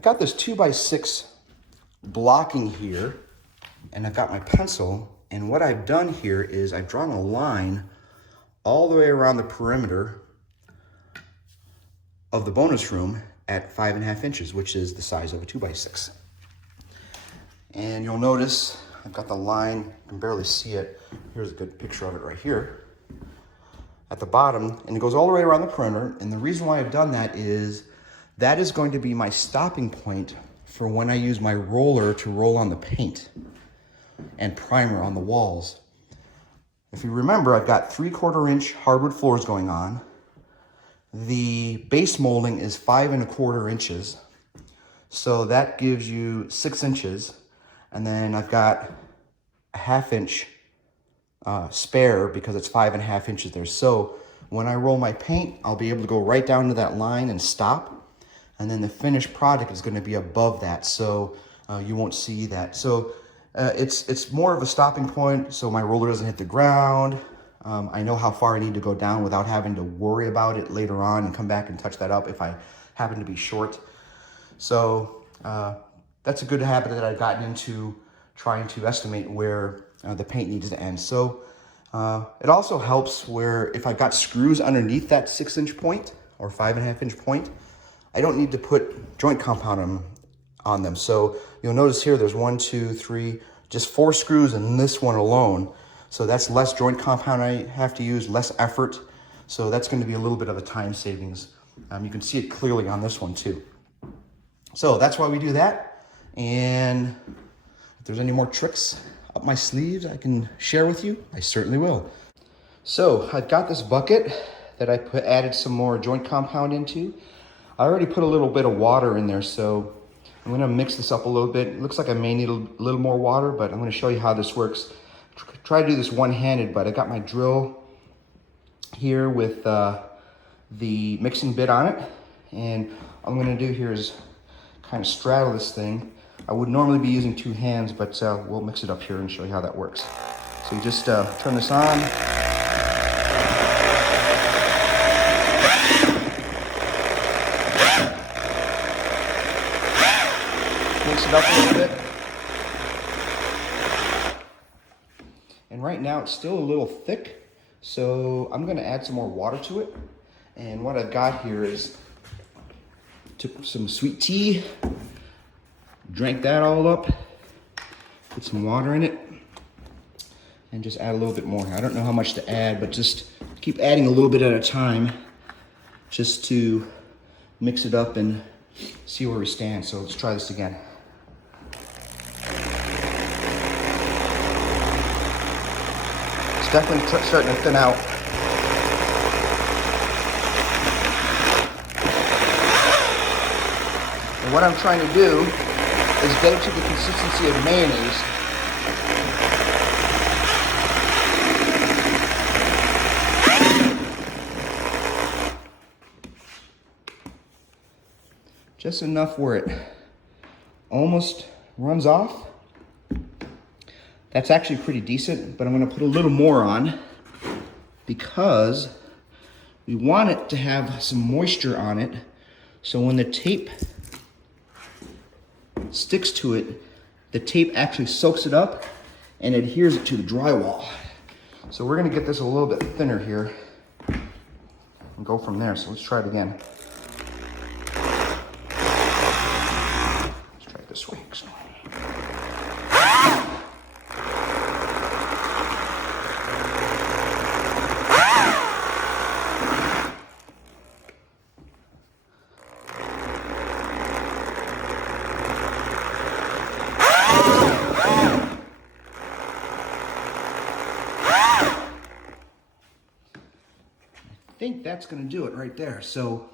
I've got this 2x6 blocking here, and I've got my pencil, and what I've done here is I've drawn a line all the way around the perimeter of the bonus room at 5.5 inches, which is the size of a 2x6. And you'll notice I've got the line, you can barely see it. Here's a good picture of it right here at the bottom, and it goes all the way around the perimeter. And the reason why I've done that is going to be my stopping point for when I use my roller to roll on the paint and primer on the walls. If you remember, I've got 3/4 inch hardwood floors going on. The base molding is 5.25 inches. So that gives you 6 inches. And then I've got a 1/2 inch spare because it's 5.5 inches there. So when I roll my paint, I'll be able to go right down to that line and stop. And then the finished product is going to be above that. So you won't see that. So it's more of a stopping point so my roller doesn't hit the ground. I know how far I need to go down without having to worry about it later on and come back and touch that up if I happen to be short. So that's a good habit that I've gotten into, trying to estimate where the paint needs to end. So it also helps where if I've got screws underneath that 6-inch point or 5.5 inch point, I don't need to put joint compound on them. So you'll notice here there's 1, 2, 3, just 4 screws in this one alone. So that's less joint compound I have to use, less effort. So that's going to be a little bit of a time savings. You can see it clearly on this one too. So that's why we do that. And if there's any more tricks up my sleeves I can share with you, I certainly will. So I've got this bucket that I added some more joint compound into. I already put a little bit of water in there, so I'm gonna mix this up a little bit. It looks like I may need a little more water, but I'm gonna show you how this works. Try to do this one-handed, but I got my drill here with the mixing bit on it. And all I'm gonna do here is kind of straddle this thing. I would normally be using 2 hands, but we'll mix it up here and show you how that works. So you just turn this on. Mix it up a little bit. And right now it's still a little thick, so I'm gonna add some more water to it. And what I've got here is took some sweet tea, drank that all up, put some water in it, and just add a little bit more. I don't know how much to add, but just keep adding a little bit at a time just to mix it up and see where we stand. So let's try this again. It's definitely starting to thin out. And what I'm trying to do is get it to the consistency of mayonnaise. Just enough where it almost runs off. That's actually pretty decent, but I'm gonna put a little more on because we want it to have some moisture on it. So when the tape sticks to it, the tape actually soaks it up and adheres it to the drywall. So we're gonna get this a little bit thinner here and go from there. So let's try it again. Let's try it this way. I think that's gonna do it right there. So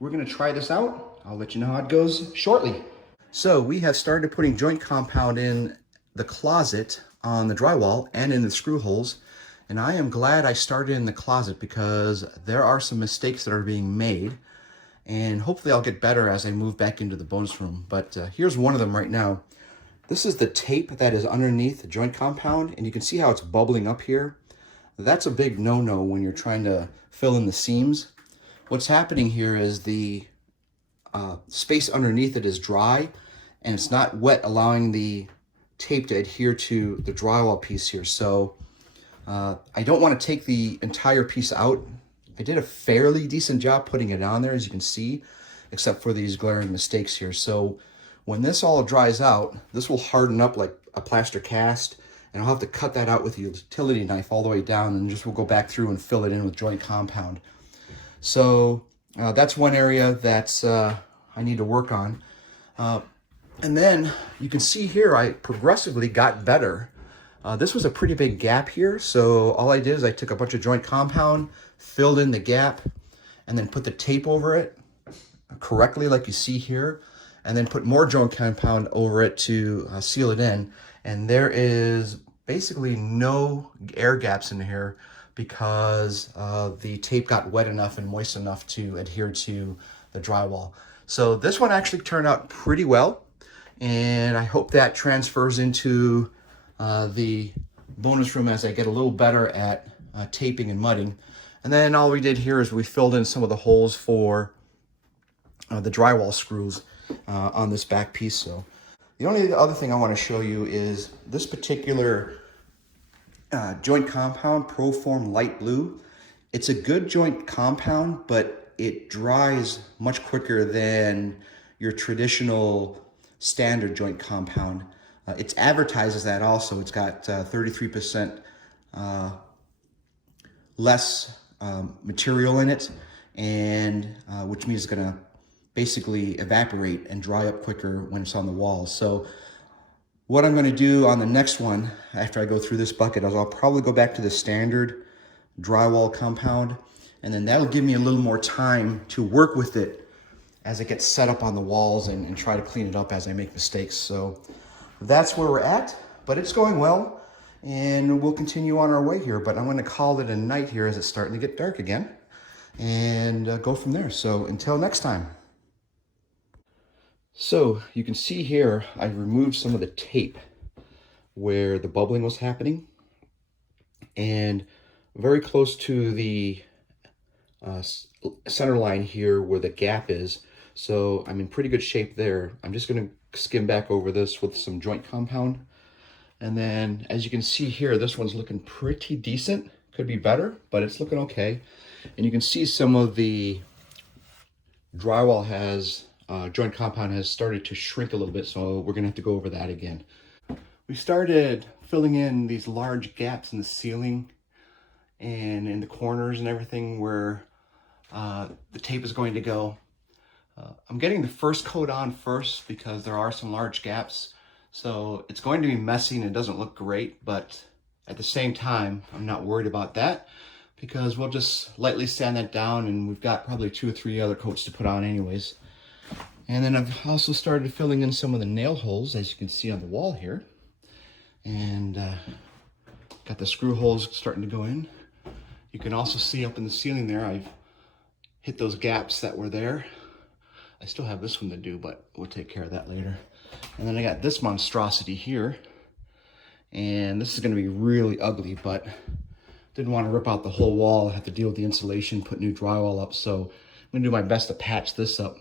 we're gonna try this out. I'll let you know how it goes shortly. So we have started putting joint compound in the closet on the drywall and in the screw holes. And I am glad I started in the closet because there are some mistakes that are being made. And hopefully I'll get better as I move back into the bonus room. But here's one of them right now. This is the tape that is underneath the joint compound, and you can see how it's bubbling up here. That's a big no-no when you're trying to fill in the seams. What's happening here is the space underneath it is dry and it's not wet, allowing the tape to adhere to the drywall piece here. So I don't want to take the entire piece out. I did a fairly decent job putting it on there, as you can see, except for these glaring mistakes here. So when this all dries out, this will harden up like a plaster cast, and I'll have to cut that out with a utility knife all the way down, and just we'll go back through and fill it in with joint compound. So that's one area that's I need to work on. And then you can see here, I progressively got better. This was a pretty big gap here, so all I did is I took a bunch of joint compound, filled in the gap, and then put the tape over it correctly like you see here, and then put more joint compound over it to seal it in. And there is basically no air gaps in here because the tape got wet enough and moist enough to adhere to the drywall. So this one actually turned out pretty well, and I hope that transfers into the bonus room as I get a little better at taping and mudding. And then all we did here is we filled in some of the holes for the drywall screws on this back piece. So the only other thing I want to show you is this particular joint compound, Proform Light Blue. It's a good joint compound, but it dries much quicker than your traditional standard joint compound. It's advertised as that also. It's got 33% less material in it, and which means it's gonna basically evaporate and dry up quicker when it's on the walls. So what I'm gonna do on the next one, after I go through this bucket, is I'll probably go back to the standard drywall compound, and then that'll give me a little more time to work with it as it gets set up on the walls and try to clean it up as I make mistakes. So that's where we're at, but it's going well, and we'll continue on our way here. But I'm going to call it a night here as it's starting to get dark again, and go from there. So until next time. So you can see here, I removed some of the tape where the bubbling was happening, and very close to the center line here where the gap is. So I'm in pretty good shape there. I'm just going to skim back over this with some joint compound. And then as you can see here, this one's looking pretty decent. Could be better, but it's looking okay. And you can see some of the drywall has, joint compound has started to shrink a little bit. So we're going to have to go over that again. We started filling in these large gaps in the ceiling and in the corners and everything where the tape is going to go. I'm getting the first coat on first because there are some large gaps. So it's going to be messy and it doesn't look great, but at the same time, I'm not worried about that because we'll just lightly sand that down, and we've got probably 2 or 3 other coats to put on anyways. And then I've also started filling in some of the nail holes, as you can see on the wall here. And got the screw holes starting to go in. You can also see up in the ceiling there, I've hit those gaps that were there. I still have this one to do, but we'll take care of that later. And then I got this monstrosity here, and this is going to be really ugly, but didn't want to rip out the whole wall. I have to deal with the insulation, put new drywall up, so I'm going to do my best to patch this up.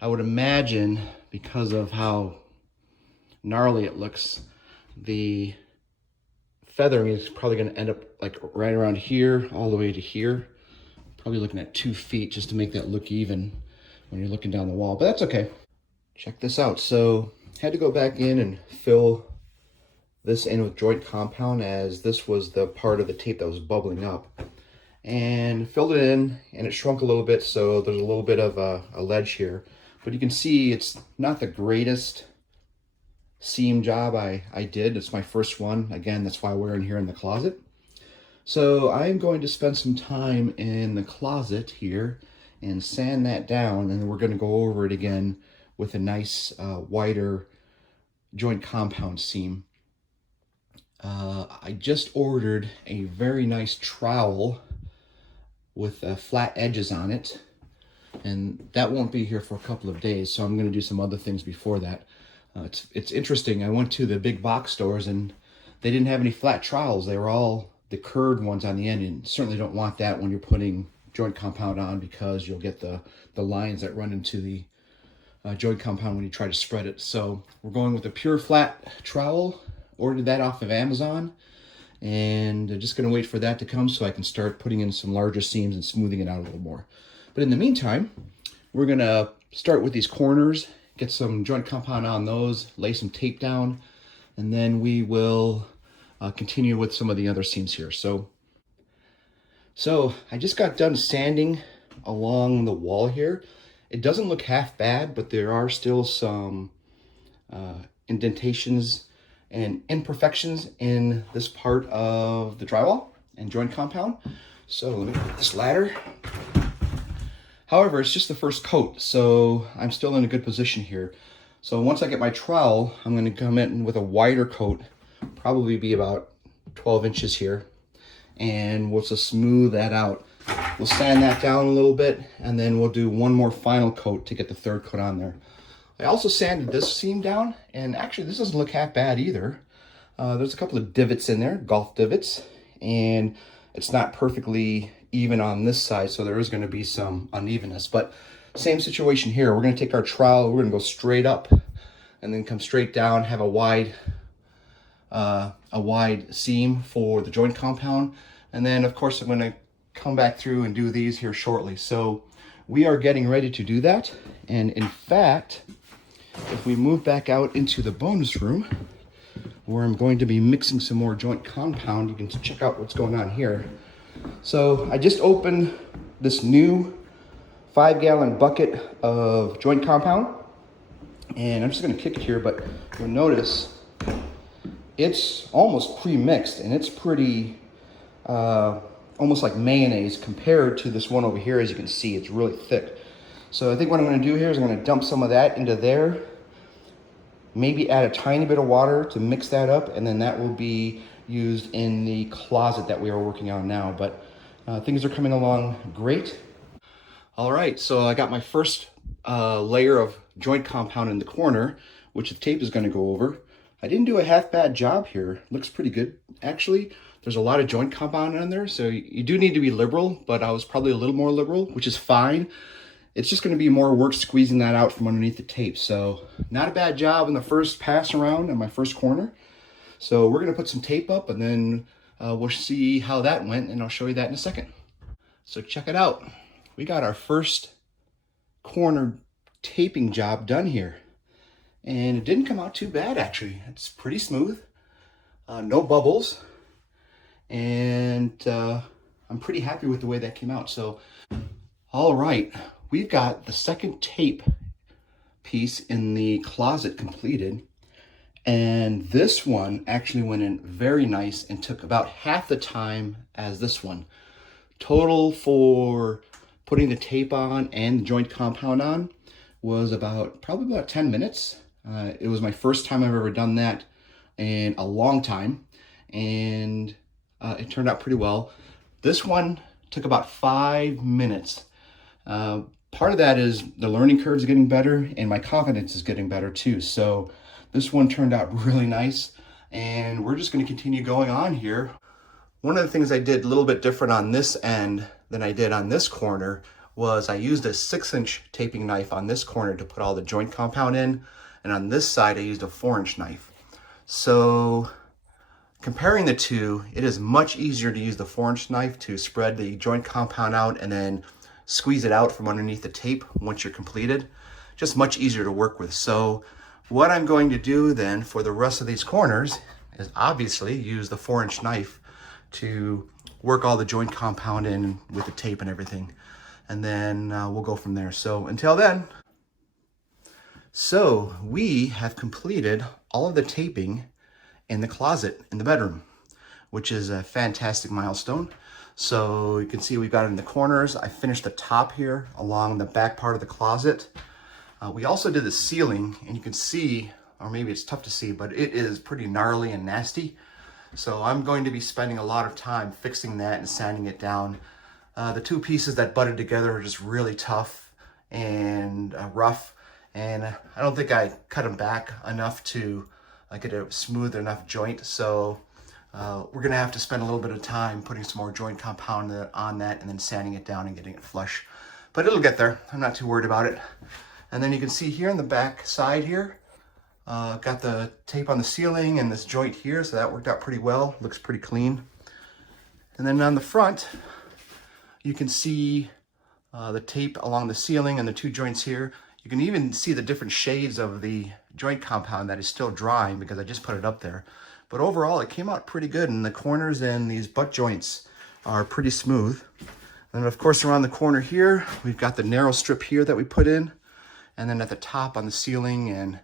I would imagine, because of how gnarly it looks, the feathering is probably going to end up like right around here all the way to here. Probably looking at 2 feet just to make that look even when you're looking down the wall, but that's okay. Check this out. So had to go back in and fill this in with joint compound, as this was the part of the tape that was bubbling up, and filled it in, and it shrunk a little bit, so there's a little bit of a ledge here, but you can see it's not the greatest seam job I did. It's my first one. Again, that's why we're in here in the closet. So I'm going to spend some time in the closet here and sand that down, and then we're going to go over it again with a nice wider joint compound seam. I just ordered a very nice trowel with flat edges on it, and that won't be here for a couple of days, so I'm going to do some other things before that. It's interesting. I went to the big box stores and they didn't have any flat trowels. They were all the curved ones on the end, and certainly don't want that when you're putting joint compound on, because you'll get the lines that run into the joint compound when you try to spread it. So we're going with a pure flat trowel. Ordered that off of Amazon, and I'm just gonna wait for that to come so I can start putting in some larger seams and smoothing it out a little more. But in the meantime, we're gonna start with these corners, get some joint compound on those, lay some tape down, and then we will continue with some of the other seams here. So I just got done sanding along the wall here. It doesn't look half bad, but there are still some indentations and imperfections in this part of the drywall and joint compound. So let me get this ladder. However, it's just the first coat, so I'm still in a good position here. So once I get my trowel, I'm going to come in with a wider coat, probably be about 12 inches here, and we'll just smooth that out. We'll sand that down a little bit, and then we'll do one more final coat to get the third coat on there. I also sanded this seam down, and actually this doesn't look half bad either. There's a couple of divots in there, golf divots, and it's not perfectly even on this side, so there is going to be some unevenness. But same situation here. We're going to take our trowel, we're going to go straight up, and then come straight down, have a wide seam for the joint compound, and then of course I'm going to come back through and do these here shortly. So we are getting ready to do that, and in fact, if we move back out into the bonus room, where I'm going to be mixing some more joint compound, you can check out what's going on here. So I just opened this new 5-gallon bucket of joint compound, and I'm just going to kick it here, but you'll notice it's almost pre-mixed, and it's pretty almost like mayonnaise compared to this one over here. As you can see, it's really thick. So I think what I'm going to do here is I'm going to dump some of that into there, maybe add a tiny bit of water to mix that up, and then that will be used in the closet that we are working on now. But things are coming along great. All right, so I got my first layer of joint compound in the corner, which the tape is going to go over. I didn't do a half bad job here. Looks pretty good, actually. There's a lot of joint compound on there, so you do need to be liberal, but I was probably a little more liberal, which is fine. It's just going to be more work squeezing that out from underneath the tape. So not a bad job in the first pass around on my first corner. So we're going to put some tape up, and then we'll see how that went, and I'll show you that in a second. So check it out. We got our first corner taping job done here, and it didn't come out too bad, actually. It's pretty smooth, no bubbles, and I'm pretty happy with the way that came out. So all right, we've got the second tape piece in the closet completed, and this one actually went in very nice and took about half the time as this one. Total for putting the tape on and the joint compound on was probably about 10 minutes. It was my first time I've ever done that in a long time, and it turned out pretty well. This one took about 5 minutes. Part of that is the learning curve is getting better, and my confidence is getting better too. So this one turned out really nice, and we're just going to continue going on here. One of the things I did a little bit different on this end than I did on this corner was I used a 6-inch taping knife on this corner to put all the joint compound in, and on this side I used a 4-inch knife. So comparing the two, it is much easier to use the 4-inch knife to spread the joint compound out and then squeeze it out from underneath the tape once you're completed. Just much easier to work with. So what I'm going to do then for the rest of these corners is obviously use the 4-inch knife to work all the joint compound in with the tape and everything. And then we'll go from there. So until then, so we have completed all of the taping in the closet in the bedroom, which is a fantastic milestone. So you can see we've got it in the corners. I finished the top here along the back part of the closet. We also did the ceiling, and you can see, or maybe it's tough to see, but it is pretty gnarly and nasty. So I'm going to be spending a lot of time fixing that and sanding it down. The two pieces that butted together are just really tough and rough, and I don't think I cut them back enough to get a smooth enough joint. So we're gonna have to spend a little bit of time putting some more joint compound on that and then sanding it down and getting it flush. But it'll get there. I'm not too worried about it. And then you can see here on the back side here, got the tape on the ceiling and this joint here, so that worked out pretty well. Looks pretty clean. And then on the front, you can see the tape along the ceiling and the two joints here. You can even see the different shades of the joint compound that is still drying because I just put it up there. But overall, it came out pretty good, and the corners and these butt joints are pretty smooth. And of course, around the corner here, we've got the narrow strip here that we put in. And then at the top on the ceiling, and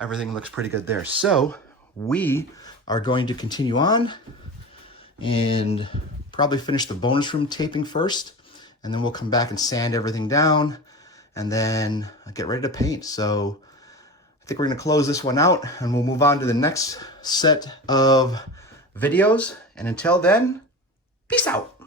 everything looks pretty good there. So we are going to continue on and probably finish the bonus room taping first, and then we'll come back and sand everything down and then get ready to paint. So I think we're gonna close this one out and we'll move on to the next set of videos. And until then, peace out.